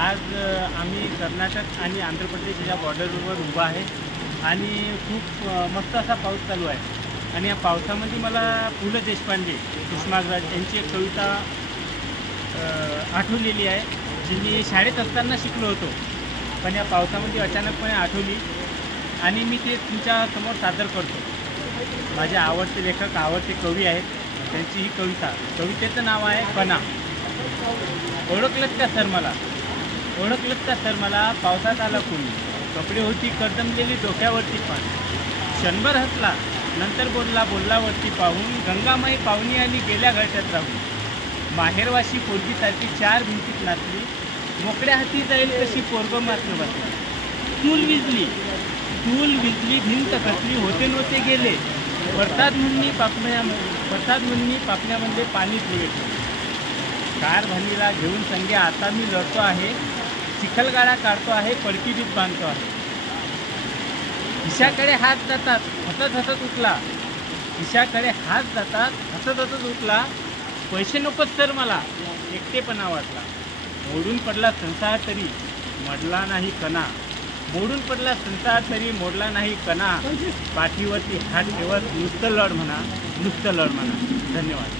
आज आम्ही कर्नाटक आणि आंध्र प्रदेशच्या बॉर्डरवर उभा आहे आणि खूप मस्त असा पाऊस चालू आहे. आणि या पावसामध्ये मला पु ल देशपांडे कुसुमाग्रज यांची एक कविता आठवलेली आहे, जी मी शाळेत असताना शिकलो होतो, पण या पावसामध्ये अचानकपणे आठवली आणि मी ते तुमच्यासमोर सादर करतो. माझे आवडते लेखक, आवडते कवी आहेत, त्यांची ही कवितेचं नाव आहे कणा. ओळखलंत का सर मला, ओळखलंत का सर मला, पावसात आला कोणी, कपडे होती कर्दमलेली डोक्यावरती पाणी, क्षणभर हसला नंतर बोलला वरती पाहून, गंगामाई पाहुणी आणि गेल्या घरट्यात राहून, माहेरवाशी पोरगीसारखी चार भिंतीत नाचली, मोकळ्या हाती जाईल कशी पोरग मात्र बसली, चूल विजली भिंत कसली, होते नव्हते गेले, वरतात म्हणून पापण्यामध्ये पाणी पुरवले, कार भानीला घेऊन संगे आता मी लढतो आहे, चिखलगाडा काढतो आहे, पडकी बीत बांधतो आहे, खिशाकडे हात जातात हसत उठला, खिशाकडे हात जातात हसत उठला, पैसे नकोच तर मला एकटेपणा वाटला, मोडून पडला संसार तरी मोडला नाही कणा, मोडून पडला संसार तरी मोडला नाही कणा, पाठीवरती हात ठेवत नुसतं लढ म्हणा. धन्यवाद.